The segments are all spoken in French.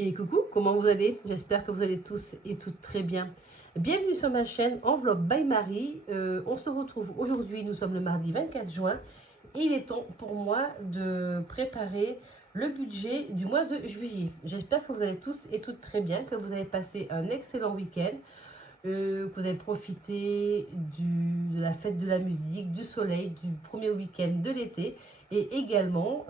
Et coucou, comment vous allez? J'espère que vous allez tous et toutes très bien. Bienvenue sur ma chaîne Enveloppe by Marie. On se retrouve aujourd'hui, nous sommes le mardi 24 juin. Et il est temps pour moi de préparer le budget du mois de juillet. J'espère que vous allez tous et toutes très bien, que vous avez passé un excellent week-end, que vous avez profité de la fête de la musique, du soleil, du premier week-end de l'été et également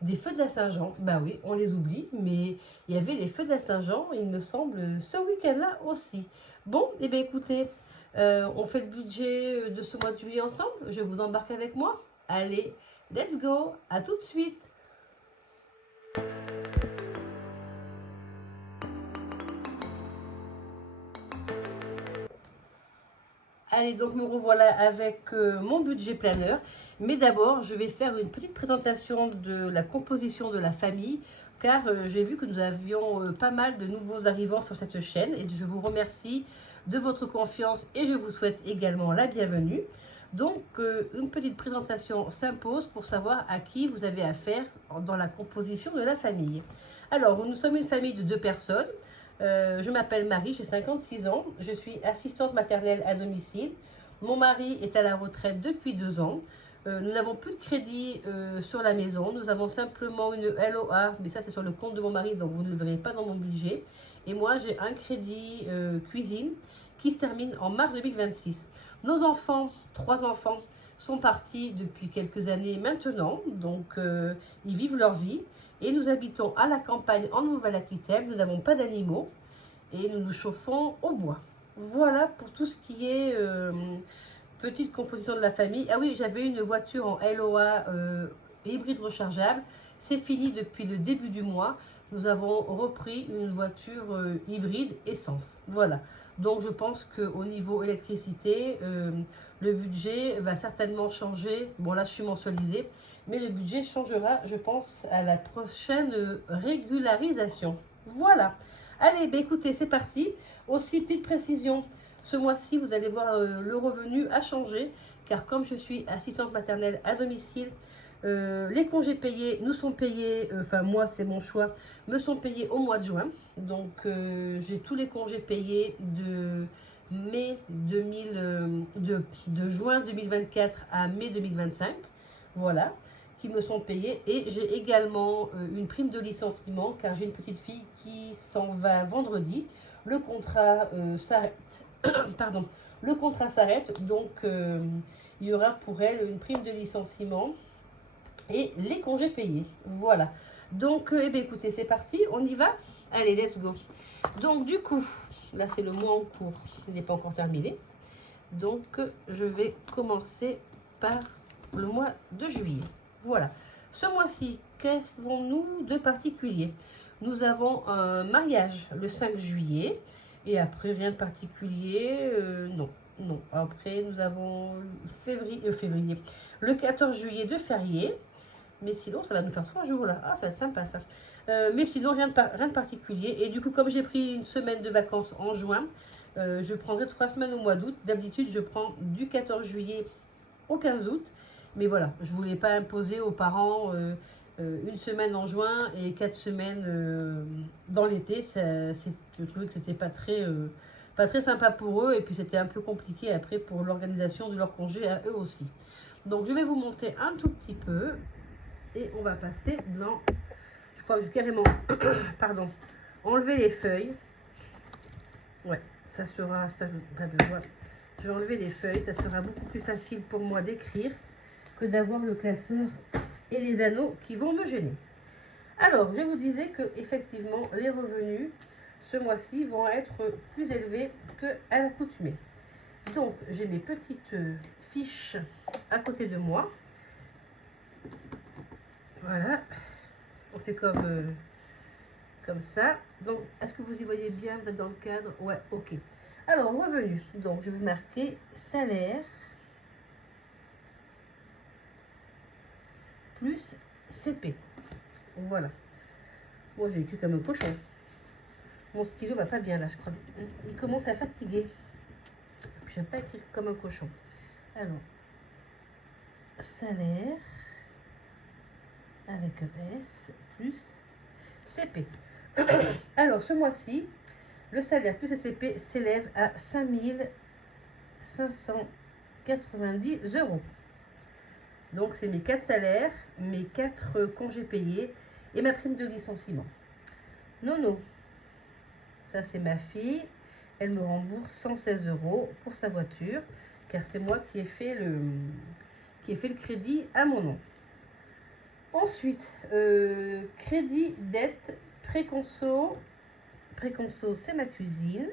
des feux de la Saint-Jean. Bah oui, on les oublie, mais il y avait les feux de la Saint-Jean, il me semble, ce week-end-là aussi. Bon, et bien écoutez, on fait le budget de ce mois de juillet ensemble. Je vous embarque avec moi. Allez, let's go, à tout de suite. Allez, donc me revoilà avec mon budget planeur. Mais d'abord, je vais faire une petite présentation de la composition de la famille, car j'ai vu que nous avions pas mal de nouveaux arrivants sur cette chaîne. Et je vous remercie de votre confiance et je vous souhaite également la bienvenue. Donc, une petite présentation s'impose pour savoir à qui vous avez affaire dans la composition de la famille. Alors, nous sommes une famille de 2 personnes. Je m'appelle Marie, j'ai 56 ans, je suis assistante maternelle à domicile. Mon mari est à la retraite depuis 2 ans. Nous n'avons plus de crédit sur la maison, nous avons simplement une LOA, mais ça c'est sur le compte de mon mari, donc vous ne le verrez pas dans mon budget. Et moi j'ai un crédit cuisine qui se termine en mars 2026. Nos enfants, 3 enfants, sont partis depuis quelques années maintenant, donc ils vivent leur vie. Et nous habitons à la campagne en Nouvelle-Aquitaine, nous n'avons pas d'animaux et nous nous chauffons au bois. Voilà pour tout ce qui est petite composition de la famille. Ah oui, j'avais une voiture en LOA hybride rechargeable. C'est fini depuis le début du mois. Nous avons repris une voiture hybride essence. Voilà. Donc je pense qu'au niveau électricité, le budget va certainement changer. Bon là je suis mensualisée, mais le budget changera, je pense, à la prochaine régularisation. Voilà. Allez, ben écoutez, c'est parti. Aussi, petite précision, ce mois-ci, vous allez voir, le revenu a changé, car comme je suis assistante maternelle à domicile, les congés payés nous sont payés, enfin moi c'est mon choix, me sont payés au mois de juin. Donc j'ai tous les congés payés de mai 2000, de juin 2024 à mai 2025. Voilà, qui me sont payés. Et j'ai également une prime de licenciement, car j'ai une petite fille qui s'en va vendredi. Le contrat s'arrête. Pardon. Le contrat s'arrête, donc il y aura pour elle une prime de licenciement et les congés payés. Voilà. Donc, eh bien, écoutez, c'est parti, on y va. Allez, let's go. Donc, du coup, là, c'est le mois en cours. Il n'est pas encore terminé. Donc, je vais commencer par le mois de juillet. Voilà. Ce mois-ci, qu'avons-nous de particulier? Nous avons un mariage le 5 juillet. Et après, rien de particulier. Non. Non. Après, nous avons février. Le 14 juillet de férié. Mais sinon, ça va nous faire 3 jours là. Ah, ça va être sympa ça. Mais sinon, rien de particulier. Et du coup, comme j'ai pris une semaine de vacances en juin, je prendrai 3 semaines au mois d'août. D'habitude, je prends du 14 juillet au 15 août. Mais voilà, je ne voulais pas imposer aux parents une semaine en juin et 4 semaines dans l'été. Je trouvais que c'était pas très sympa pour eux. Et puis, c'était un peu compliqué après pour l'organisation de leur congé à eux aussi. Donc, je vais vous monter un tout petit peu. Et on va passer dans, je crois que je vais carrément, pardon, enlever les feuilles. Ouais, ça sera, ça, je vais enlever les feuilles, ça sera beaucoup plus facile pour moi d'écrire que d'avoir le classeur et les anneaux qui vont me gêner. Alors, je vous disais que effectivement, les revenus ce mois-ci vont être plus élevés qu'à l'accoutumée. Donc, j'ai mes petites fiches à côté de moi. Voilà, on fait comme ça. Donc, est-ce que vous y voyez bien? Vous êtes dans le cadre? Ouais, ok. Alors, revenu. Donc, je vais marquer salaire plus CP. Voilà. Moi, j'ai écrit comme un cochon. Mon stylo va pas bien là, je crois. Il commence à fatiguer. Je n'aime pas écrire comme un cochon. Alors, salaire avec un S plus CP. Alors, ce mois-ci, le salaire plus SCP s'élève à 5 590 euros. Donc, c'est mes 4 salaires, mes 4 congés payés et ma prime de licenciement. Nono, ça c'est ma fille. Elle me rembourse 116 euros pour sa voiture, car c'est moi qui ai fait le crédit à mon nom. Ensuite, crédit, dette, préconso. Préconso, c'est ma cuisine.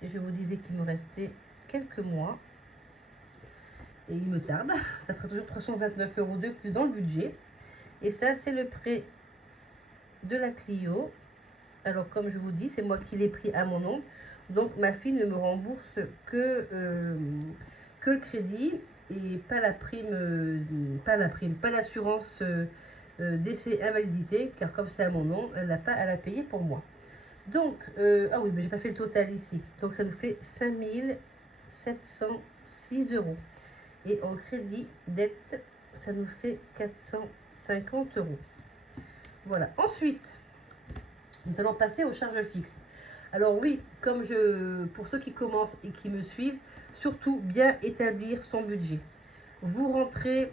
Et je vous disais qu'il me restait quelques mois. Et il me tarde. Ça fera toujours 329 euros de plus dans le budget. Et ça, c'est le prêt de la Clio. Alors, comme je vous dis, c'est moi qui l'ai pris à mon nom. Donc, ma fille ne me rembourse que le crédit et pas pas l'assurance décès invalidité, car comme c'est à mon nom, elle n'a pas à la payer pour moi. Donc, ah oui, mais j'ai pas fait le total ici. Donc, ça nous fait 5 706 euros. Et en crédit, dette, ça nous fait 450 euros. Voilà. Ensuite, nous allons passer aux charges fixes. Alors oui, pour ceux qui commencent et qui me suivent, surtout bien établir son budget. Vous rentrez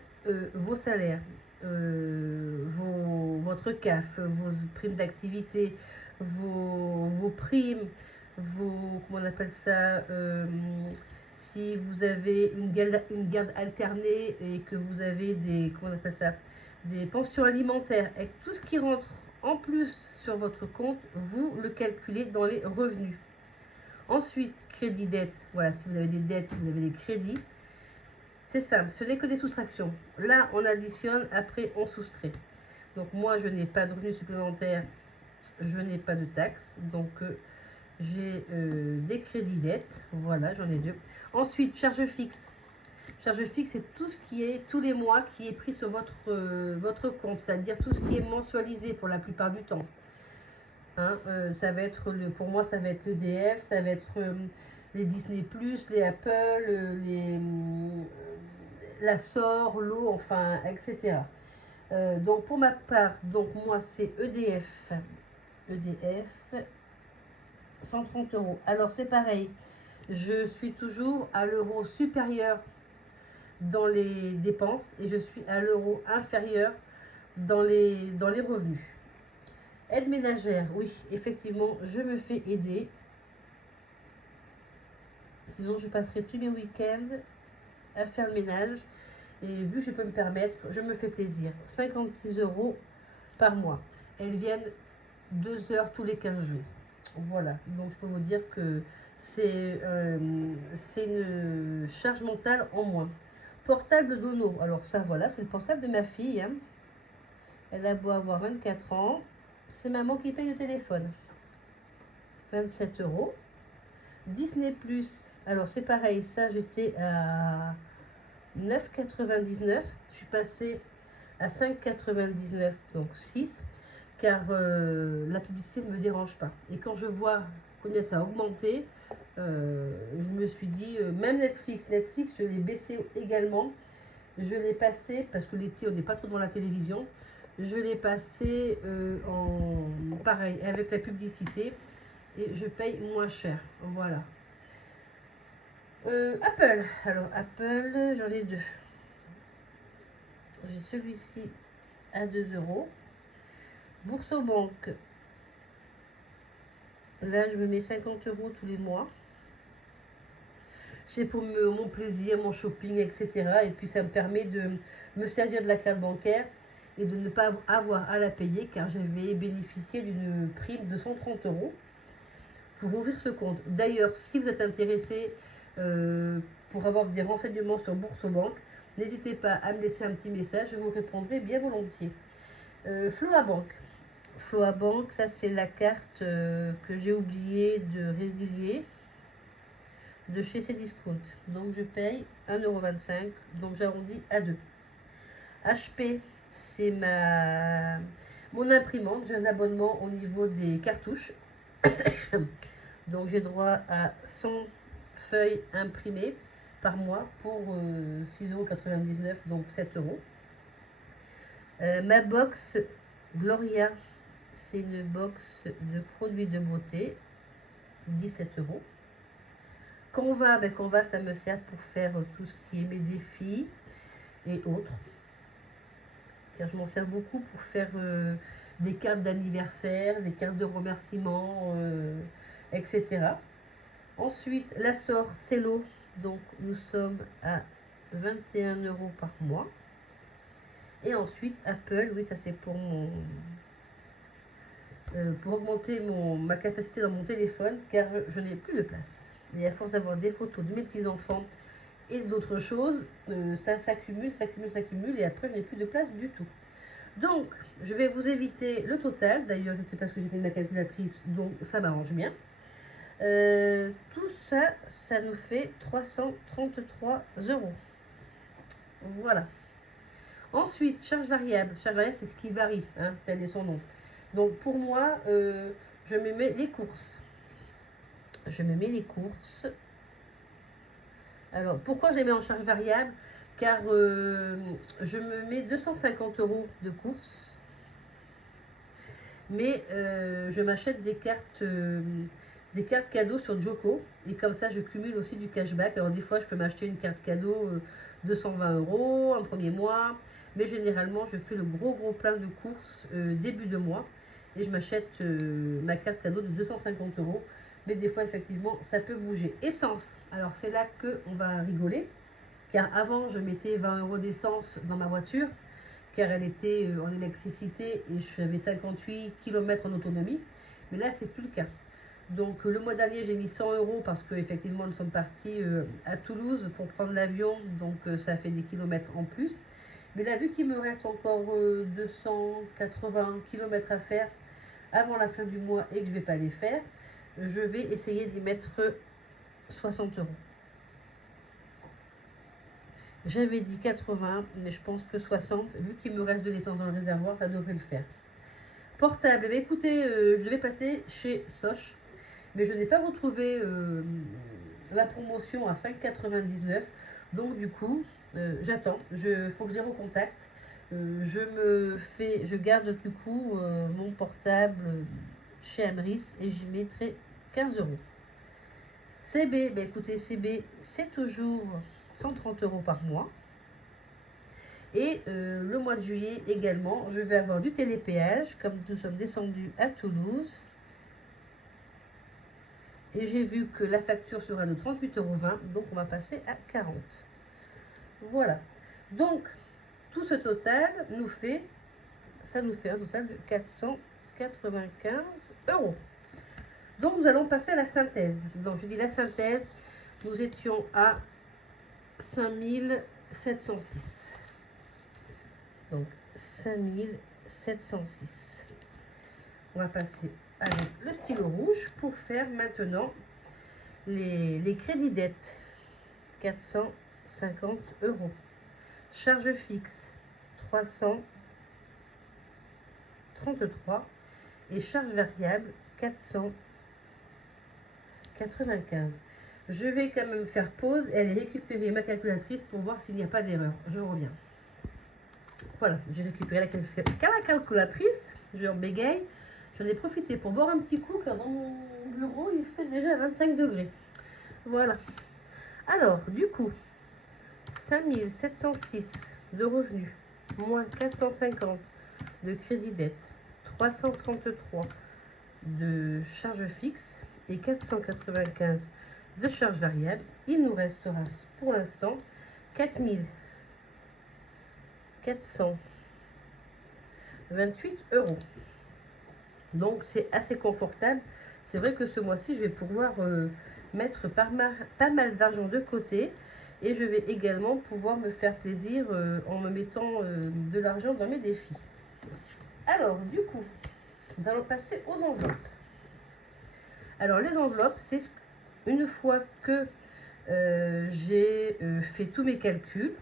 vos salaires, votre CAF, vos primes d'activité, vos primes, comment on appelle ça, si vous avez une garde alternée et que vous avez comment on appelle ça, des pensions alimentaires, et tout ce qui rentre en plus sur votre compte, vous le calculez dans les revenus. Ensuite, crédit dette. Voilà, si vous avez des dettes, vous avez des crédits. C'est simple, ce n'est que des soustractions. Là, on additionne, après on soustrait. Donc moi, je n'ai pas de revenus supplémentaires, je n'ai pas de taxes. Donc j'ai des crédits dettes. Voilà, j'en ai 2. Ensuite, charge fixe. Charge fixe, c'est tout ce qui est tous les mois qui est pris sur votre compte, c'est-à-dire tout ce qui est mensualisé pour la plupart du temps. Hein, ça va être pour moi, ça va être l'EDF, ça va être les Disney+, les Apple, la SOR, l'eau, enfin, etc. Donc pour ma part, donc moi c'est EDF, 130 euros. Alors c'est pareil, je suis toujours à l'euro supérieur dans les dépenses et je suis à l'euro inférieur dans les revenus. Aide ménagère, oui, effectivement, je me fais aider. Sinon, je passerai tous mes week-ends à faire le ménage. Et vu que je peux me permettre, je me fais plaisir. 56 euros par mois. Elles viennent 2 heures tous les 15 jours. Voilà, donc je peux vous dire que c'est une charge mentale en moins. Portable d'Ono. Alors ça, voilà, c'est le portable de ma fille. Hein. Elle a beau avoir 24 ans. C'est maman qui paye le téléphone. 27 euros. Disney+. Alors c'est pareil, ça j'étais à 9,99. Je suis passée à 5,99, donc 6. Car la publicité ne me dérange pas. Et quand je vois combien ça a augmenté, je me suis dit, même Netflix, je l'ai baissé également. Je l'ai passé, parce que l'été on n'est pas trop devant la télévision, je l'ai passé pareil, avec la publicité, et je paye moins cher. Voilà. Apple. Alors Apple, j'en ai 2. J'ai celui-ci à 2 euros. Bourse-aux-banques. Là, je me mets 50 euros tous les mois. C'est pour mon plaisir, mon shopping, etc. Et puis ça me permet de me servir de la carte bancaire et de ne pas avoir à la payer, car j'avais bénéficié d'une prime de 130 euros pour ouvrir ce compte. D'ailleurs, si vous êtes intéressé pour avoir des renseignements sur Bourse-aux-banques, n'hésitez pas à me laisser un petit message, je vous répondrai bien volontiers. Floabank. Floabank, ça c'est la carte que j'ai oublié de résilier de chez Cdiscount. Donc je paye 1,25 €, donc j'arrondis à 2. HP, c'est mon imprimante. J'ai un abonnement au niveau des cartouches. Donc j'ai droit à 100 feuilles imprimées par mois pour 6,99 €, donc 7 euros. Ma box Gloria, c'est une box de produits de beauté, 17 euros. Canva, ça me sert pour faire tout ce qui est mes défis et autres. Car je m'en sers beaucoup pour faire des cartes d'anniversaire, des cartes de remerciement, etc. Ensuite, la Sor Cello, donc nous sommes à 21 euros par mois. Et ensuite, Apple, oui, ça c'est pour pour augmenter ma capacité dans mon téléphone, car je n'ai plus de place. Et à force d'avoir des photos de mes petits-enfants et d'autres choses, ça s'accumule, et après je n'ai plus de place du tout. Donc, je vais vous éviter le total. D'ailleurs, je ne sais pas ce que j'ai fait de ma calculatrice, donc ça m'arrange bien. Tout ça, ça nous fait 333 euros. Voilà. Ensuite, charge variable. Charge variable, c'est ce qui varie, hein, tel est son nom. Donc, pour moi, je me mets les courses. Alors, pourquoi je les mets en charge variable? Car je me mets 250 euros de courses. Mais je m'achète des cartes cadeaux sur Joko. Et comme ça, je cumule aussi du cashback. Alors, des fois, je peux m'acheter une carte cadeau 220 euros un premier mois. Mais généralement, je fais le gros plein de courses début de mois. Et je m'achète ma carte cadeau de 250 euros. Mais des fois, effectivement, ça peut bouger. Essence. Alors, c'est là qu'on va rigoler. Car avant, je mettais 20 euros d'essence dans ma voiture. Car elle était en électricité et j'avais 58 km en autonomie. Mais là, c'est plus le cas. Donc, le mois dernier, j'ai mis 100 euros parce qu'effectivement, nous sommes partis à Toulouse pour prendre l'avion. Donc, ça fait des kilomètres en plus. Mais là, vu qu'il me reste encore 280 km à faire avant la fin du mois et que je ne vais pas les faire, je vais essayer d'y mettre 60 euros. J'avais dit 80, mais je pense que 60, vu qu'il me reste de l'essence dans le réservoir, ça devrait le faire. Portable, eh bien, écoutez, je devais passer chez Soch, mais je n'ai pas retrouvé la promotion à 5,99. Donc du coup, j'attends, faut que je les recontacte. Je garde du coup mon portable chez Amris et j'y mettrai 15 euros. CB, ben écoutez, CB, c'est toujours 130 euros par mois. Et le mois de juillet également, je vais avoir du télépéage, comme nous sommes descendus à Toulouse. Et j'ai vu que la facture sera de 38,20 euros, donc on va passer à 40. Voilà. Donc, tout ce total nous fait un total de 495 euros. Donc, nous allons passer à la synthèse. Donc, je dis la synthèse, nous étions à 5706. Donc, 5706. On va passer avec le stylo rouge pour faire maintenant les crédits dettes. 450 euros. Charge fixe, 333. Et charge variable, 495. Je vais quand même faire pause et aller récupérer ma calculatrice pour voir s'il n'y a pas d'erreur. Je reviens. Voilà, j'ai récupéré la calculatrice. Je bégaye. J'en ai profité pour boire un petit coup car dans mon bureau, il fait déjà 25 degrés. Voilà. Alors, du coup, 5706 de revenus, moins 450 de crédit dette, 333 de charges fixes et 495 de charges variables. Il nous restera pour l'instant 4428 euros. Donc, c'est assez confortable. C'est vrai que ce mois-ci, je vais pouvoir mettre pas mal d'argent de côté. Et je vais également pouvoir me faire plaisir en me mettant de l'argent dans mes défis. Alors, du coup, nous allons passer aux enveloppes. Alors, les enveloppes, c'est une fois que j'ai fait tous mes calculs,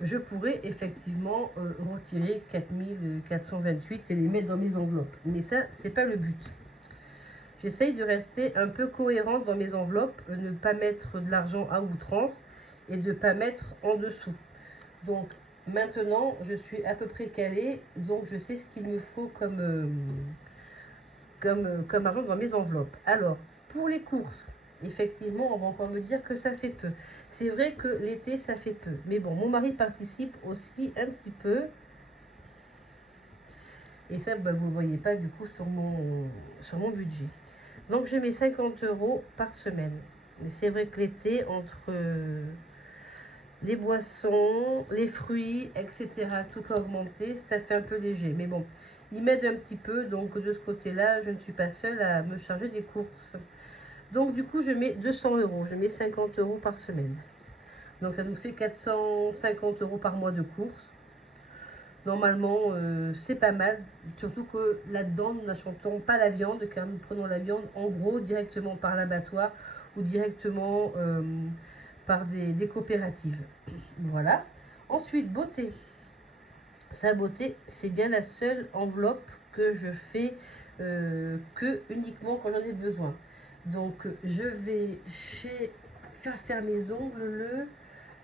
je pourrais effectivement retirer 4428 et les mettre dans mes enveloppes. Mais ça, c'est pas le but. J'essaye de rester un peu cohérente dans mes enveloppes, ne pas mettre de l'argent à outrance et de ne pas mettre en dessous. Donc, Maintenant, je suis à peu près calée, donc je sais ce qu'il me faut comme argent dans mes enveloppes. Alors, pour les courses, effectivement, on va encore me dire que ça fait peu. C'est vrai que l'été, ça fait peu. Mais bon, mon mari participe aussi un petit peu. Et ça, bah, vous ne le voyez pas du coup sur mon budget. Donc, je mets 50 euros par semaine. Mais c'est vrai que l'été, entre les boissons, les fruits, etc., tout a augmenté, ça fait un peu léger. Mais bon, il m'aide un petit peu, donc de ce côté-là, je ne suis pas seule à me charger des courses. Donc du coup, je mets 200 euros, je mets 50 euros par semaine. Donc ça nous fait 450 euros par mois de courses. Normalement, c'est pas mal, surtout que là-dedans, nous n'achetons pas la viande, car nous prenons la viande en gros directement par l'abattoir ou directement par des coopératives. Voilà. Ensuite, beauté. Sa beauté, c'est bien la seule enveloppe que je fais que uniquement quand j'en ai besoin. Donc, je vais faire mes ongles le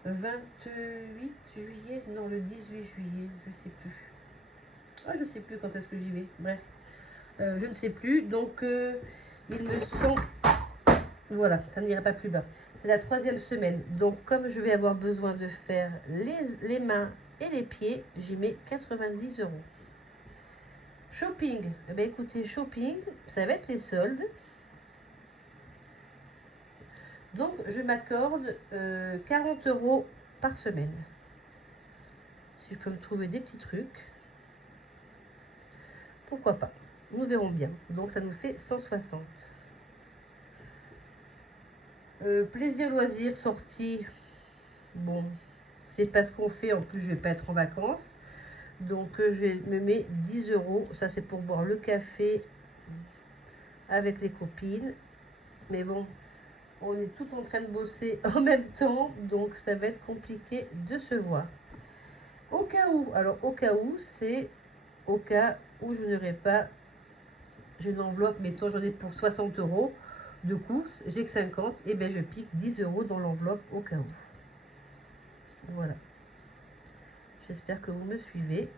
28 juillet, non, le 18 juillet, je sais plus. Ah, je sais plus quand est-ce que j'y vais. Bref, je ne sais plus. Donc, il me semble. Voilà, ça n'ira pas plus bas. C'est la 3e semaine. Donc, comme je vais avoir besoin de faire les mains et les pieds, j'y mets 90 euros. Shopping. Eh bien, écoutez, shopping, ça va être les soldes. Donc, je m'accorde 40 euros par semaine. Si je peux me trouver des petits trucs, pourquoi pas. Nous verrons bien. Donc, ça nous fait 160. Plaisir, loisir, sortie. Bon, c'est pas ce qu'on fait. En plus, je vais pas être en vacances. Donc, je me mets 10 euros. Ça, c'est pour boire le café avec les copines. Mais bon, on est tout en train de bosser en même temps. Donc, ça va être compliqué de se voir. Au cas où, alors au cas où, c'est au cas où je n'aurai pas, j'ai une enveloppe, mettons, j'en ai pour 60 euros de courses, j'ai que 50, et bien je pique 10 euros dans l'enveloppe au cas où. Voilà. J'espère que vous me suivez.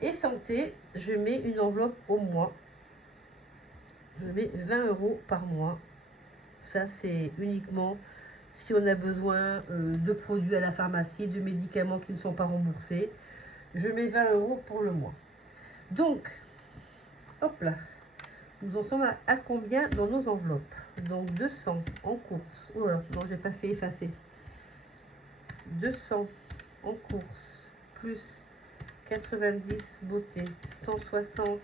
Et santé, je mets une enveloppe au mois. Je mets 20 euros par mois. Ça, c'est uniquement si on a besoin de produits à la pharmacie, de médicaments qui ne sont pas remboursés. Je mets 20 euros pour le mois. Donc, hop là, nous en sommes à combien dans nos enveloppes? Donc 200 en course. Oh là, non, j'ai pas fait effacer. 200 en course, plus 90 beauté, 160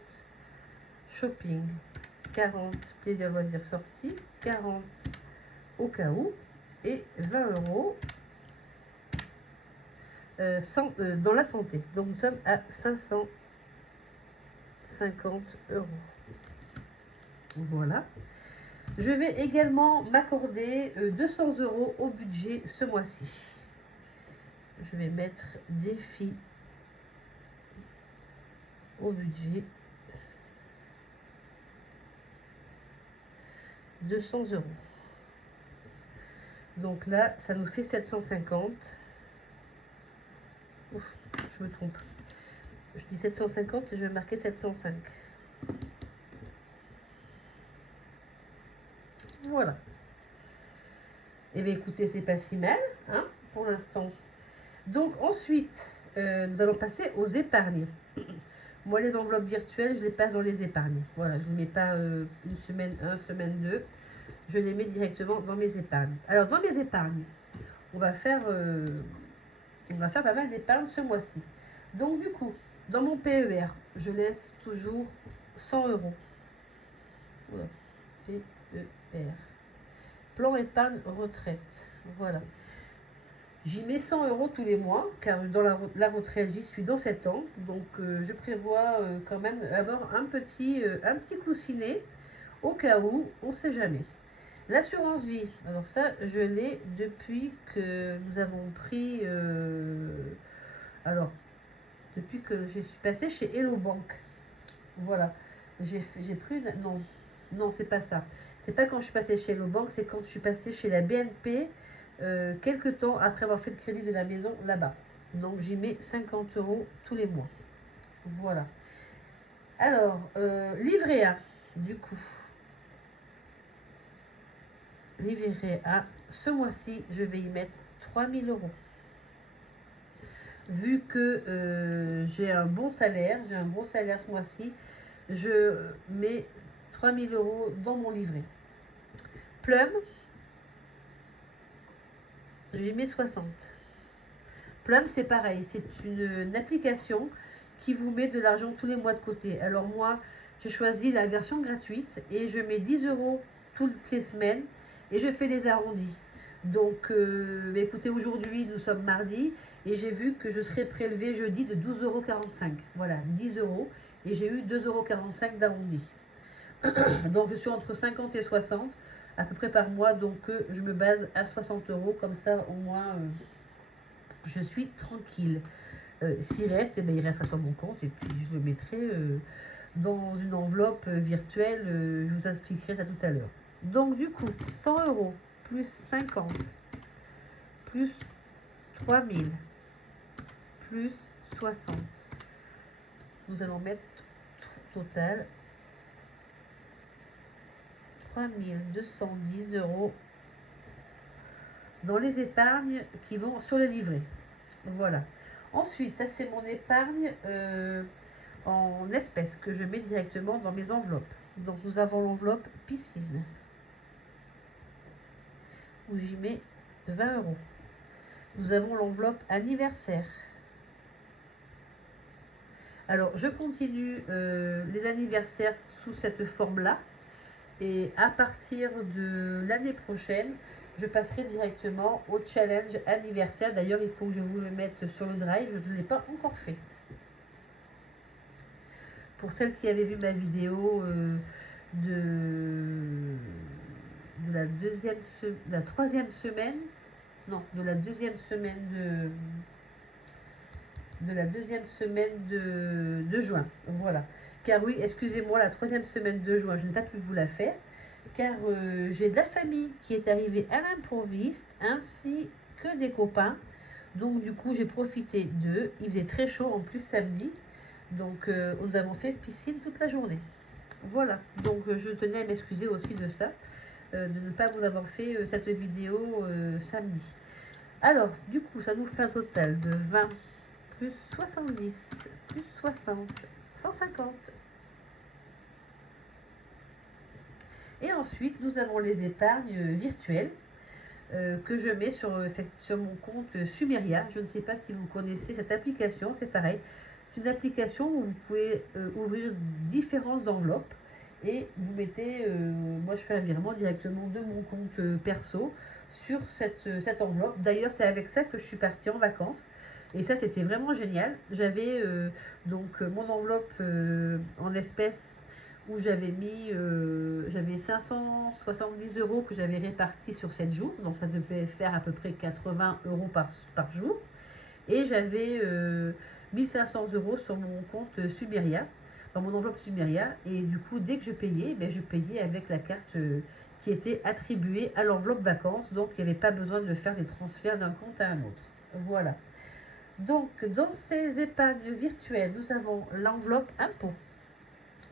shopping, 40 plaisir loisir sortie, 40 au cas où, et 20 euros dans la santé. Donc nous sommes à 550 euros. Voilà. Je vais également m'accorder 200 euros au budget ce mois-ci. Je vais mettre défi au budget. 200 euros. Donc là, ça nous fait 750. Ouf, je me trompe. Je dis 750 et je vais marquer 705. Voilà. Et bien écoutez, c'est pas si mal, hein, pour l'instant. Donc ensuite, nous allons passer aux épargnes. Moi, les enveloppes virtuelles, je les passe dans les épargnes. Voilà, je ne les mets pas une semaine 1, semaine 2. Je les mets directement dans mes épargnes. Alors, dans mes épargnes, on va faire pas mal d'épargnes ce mois-ci. Donc, du coup, dans mon PER, je laisse toujours 100 euros. Voilà. PER. Plan épargne retraite. Voilà. J'y mets 100 euros tous les mois, car dans la retraite, j'y suis dans 7 ans. Donc, je prévois quand même avoir un petit coussinet au cas où, on ne sait jamais. L'assurance vie, alors ça, je l'ai depuis que nous avons pris... alors, depuis que je suis passée chez Hello Bank. Voilà. J'ai pris... Non, c'est pas ça. C'est pas quand je suis passée chez Hello Bank, c'est quand je suis passée chez la BNP quelques temps après avoir fait le crédit de la maison là-bas. Donc j'y mets 50 € tous les mois. Voilà. Alors, livret A, du coup. Livret A, ce mois-ci, je vais y mettre 3000 €. Vu que j'ai un bon salaire, ce mois-ci, je mets 3000 € dans mon livret. Plum, j'y mets 60. Plum, c'est pareil, c'est une application qui vous met de l'argent tous les mois de côté. Alors moi, j'ai choisi la version gratuite et je mets 10 € toutes les semaines et je fais les arrondis. Donc, écoutez, aujourd'hui, nous sommes mardi et j'ai vu que je serais prélevé jeudi de 12,45 €. Voilà, 10 € et j'ai eu 2,45 € d'arrondi. Donc, je suis entre 50 et 60 à peu près par mois. Donc, je me base à 60 €. Comme ça, au moins, je suis tranquille. S'il reste, eh bien, il restera sur mon compte et puis je le mettrai dans une enveloppe virtuelle. Je vous expliquerai ça tout à l'heure. Donc, du coup, 100 € plus 50 plus 3000 plus 60. Nous allons mettre total 3210 € dans les épargnes qui vont sur le livret. Voilà. Ensuite, ça c'est mon épargne en espèces que je mets directement dans mes enveloppes. Donc nous avons l'enveloppe piscine où j'y mets 20 €. Nous avons l'enveloppe anniversaire. Alors je continue les anniversaires sous cette forme-là. Et à partir de l'année prochaine, je passerai directement au challenge anniversaire. D'ailleurs, il faut que je vous le mette sur le drive. Je ne l'ai pas encore fait. Pour celles qui avaient vu ma vidéo de la troisième semaine, non, de la deuxième semaine de juin. Voilà. Car oui, excusez-moi, la troisième semaine de juin, je n'ai pas pu vous la faire, car j'ai de la famille qui est arrivée à l'improviste, ainsi que des copains. Donc du coup, j'ai profité d'eux. Il faisait très chaud en plus samedi. Donc nous avons fait piscine toute la journée. Voilà. Donc je tenais à m'excuser aussi de ça, de ne pas vous avoir fait cette vidéo samedi. Alors, du coup, ça nous fait un total de 20 plus 70 plus 60, 150. Et ensuite, nous avons les épargnes virtuelles que je mets sur mon compte Sumeria. Je ne sais pas si vous connaissez cette application, c'est pareil. C'est une application où vous pouvez ouvrir différentes enveloppes et vous mettez, moi je fais un virement directement de mon compte perso sur cette enveloppe. D'ailleurs, c'est avec ça que je suis partie en vacances. Et ça, c'était vraiment génial. J'avais donc mon enveloppe en espèces où j'avais mis, j'avais 570 € que j'avais répartis sur 7 jours. Donc ça devait faire à peu près 80 € par jour. Et j'avais 1500 € sur mon compte Sumeria, dans mon enveloppe Sumeria. Et du coup, dès que je payais, je payais avec la carte qui était attribuée à l'enveloppe vacances. Donc il n'y avait pas besoin de faire des transferts d'un compte à un autre. Voilà. Donc, dans ces épargnes virtuelles, nous avons l'enveloppe impôt.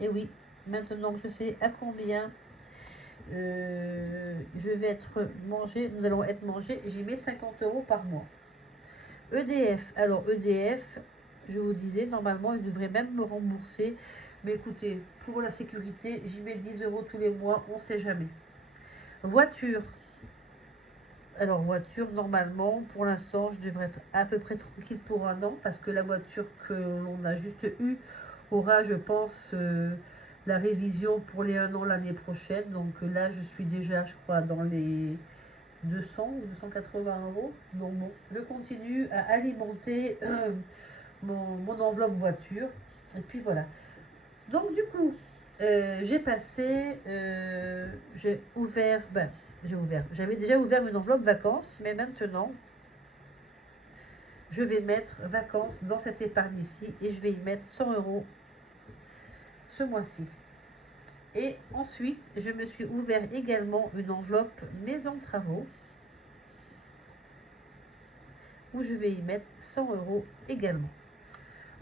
Et oui, maintenant que je sais à combien je vais être mangé, nous allons être mangés, j'y mets 50 € par mois. EDF, alors EDF, je vous disais, normalement, ils devraient même me rembourser. Mais écoutez, pour la sécurité, j'y mets 10 € tous les mois, on ne sait jamais. Voiture. Alors voiture, normalement, pour l'instant, je devrais être à peu près tranquille pour un an parce que la voiture que l'on a juste eue aura, je pense, la révision pour les 1 an l'année prochaine. Donc là, je suis déjà, je crois, dans les 200 ou 280 €. Donc bon, je continue à alimenter mon enveloppe voiture. Et puis voilà. Donc du coup, j'ai ouvert, j'avais déjà ouvert une enveloppe vacances, mais maintenant, je vais mettre vacances dans cette épargne ici et je vais y mettre 100 € ce mois-ci. Et ensuite, je me suis ouvert également une enveloppe maison de travaux où je vais y mettre 100 € également.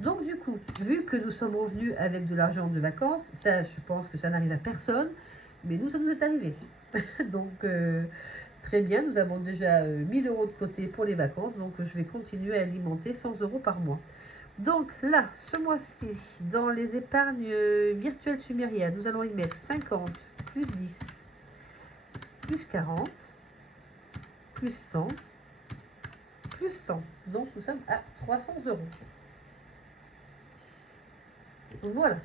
Donc du coup, vu que nous sommes revenus avec de l'argent de vacances, ça je pense que ça n'arrive à personne, mais nous ça nous est arrivé. Donc très bien, nous avons déjà 1000 € de côté pour les vacances, donc je vais continuer à alimenter 100 € par mois. Donc là, ce mois-ci, dans les épargnes virtuelles sumériennes, nous allons y mettre 50 plus 10 plus 40 plus 100 plus 100. Donc nous sommes à 300 €. Voilà.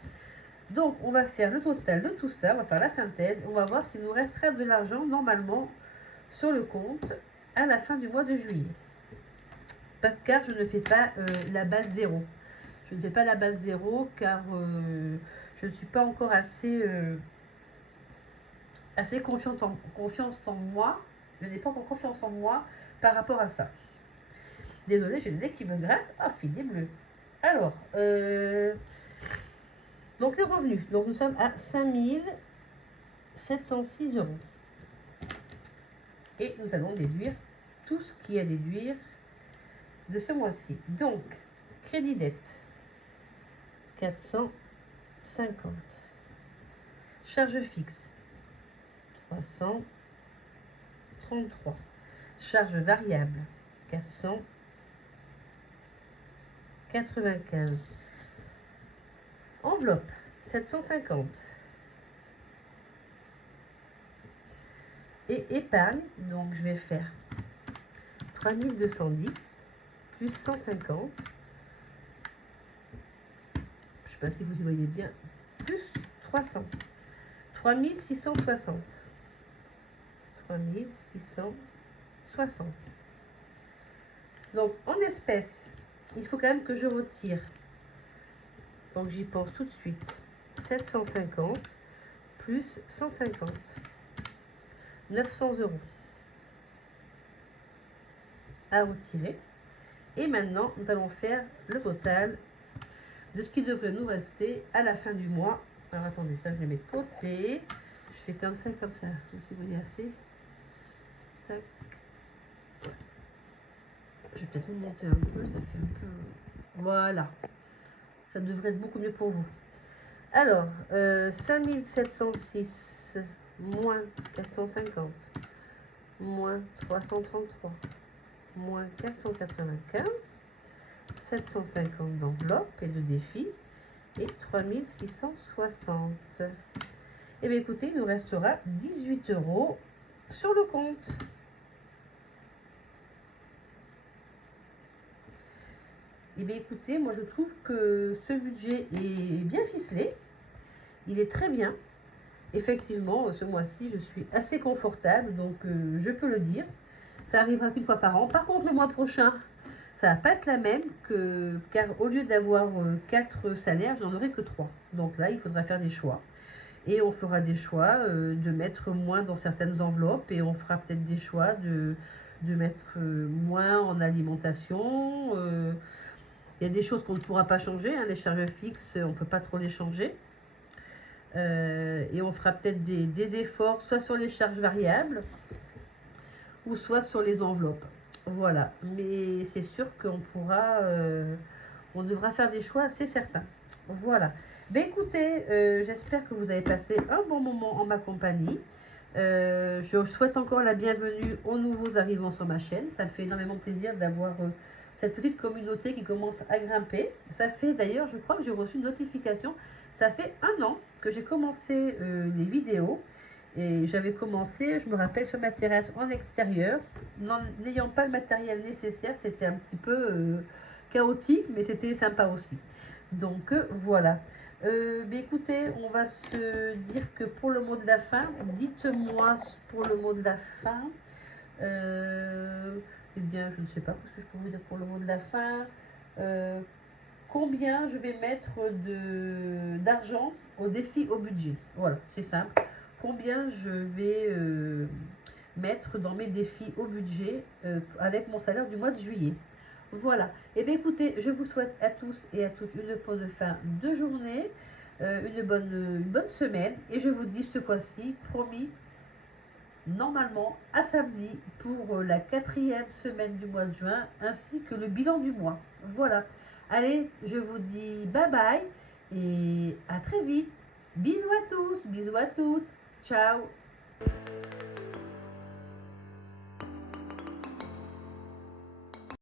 Donc on va faire le total de tout ça, on va faire la synthèse, on va voir s'il nous restera de l'argent normalement sur le compte à la fin du mois de juillet. Car je ne fais pas la base 0. Je ne fais pas la base 0 car je ne suis pas encore assez confiante en moi. Je n'ai pas encore confiance en moi par rapport à ça. Désolée, j'ai le nez qui me gratte. Ah, filet bleu. Alors, donc les revenus. Donc nous sommes à 5706 €. Et nous allons déduire tout ce qui est à déduire de ce mois-ci. Donc, crédit dette, 450. Charge fixe, 333. Charge variable, 495. Enveloppe, 750. Et épargne, donc je vais faire 3210 plus 150. Je ne sais pas si vous y voyez bien. Plus 300. 3660. 3660. Donc en espèces, il faut quand même que je retire. Donc j'y pense tout de suite. 750 plus 150. 900 € à retirer. Et maintenant, nous allons faire le total de ce qui devrait nous rester à la fin du mois. Alors attendez, ça je les mets de côté. Je fais comme ça et comme ça. Si vous voyez assez. Tac. Je vais peut-être vous monter un peu, ça fait un peu... Voilà. Ça devrait être beaucoup mieux pour vous. Alors, 5706 moins 450 moins 333 moins 495, 750 d'enveloppe et de défi et 3660. Et bien écoutez, il nous restera 18 € sur le compte. Et bien écoutez, moi je trouve que ce budget est bien ficelé. Il est très bien. Effectivement, ce mois-ci, je suis assez confortable, donc je peux le dire. Ça arrivera qu'une fois par an. Par contre, le mois prochain, ça va pas être la même, car au lieu d'avoir 4 salaires, j'en aurai que 3. Donc là, il faudra faire des choix. Et on fera des choix de mettre moins dans certaines enveloppes et on fera peut-être des choix de mettre moins en alimentation. Il y a des choses qu'on ne pourra pas changer, hein, les charges fixes, on ne peut pas trop les changer. Et on fera peut-être des efforts soit sur les charges variables ou soit sur les enveloppes. Voilà, mais c'est sûr qu'on pourra, on devra faire des choix, c'est certain. Voilà. Ben écoutez, j'espère que vous avez passé un bon moment en ma compagnie. Je souhaite encore la bienvenue aux nouveaux arrivants sur ma chaîne. Ça me fait énormément plaisir d'avoir cette petite communauté qui commence à grimper. Ça fait d'ailleurs, je crois que j'ai reçu une notification. Ça fait 1 an que j'ai commencé les vidéos. Et j'avais commencé, je me rappelle, sur ma terrasse en extérieur. N'ayant pas le matériel nécessaire, c'était un petit peu chaotique, mais c'était sympa aussi. Donc voilà. Mais écoutez, on va se dire que pour le mot de la fin, dites-moi pour le mot de la fin. Eh bien, je ne sais pas ce que je peux vous dire pour le mot de la fin. Combien je vais mettre d'argent au défi au budget. Voilà, c'est simple. Combien je vais mettre dans mes défis au budget avec mon salaire du mois de juillet. Voilà. Et bien écoutez, je vous souhaite à tous et à toutes une bonne fin de journée, une bonne semaine. Et je vous dis cette fois-ci, promis, normalement à samedi pour la 4e semaine du mois de juin, ainsi que le bilan du mois. Voilà. Allez, je vous dis bye bye et à très vite. Bisous à tous, bisous à toutes. Ciao.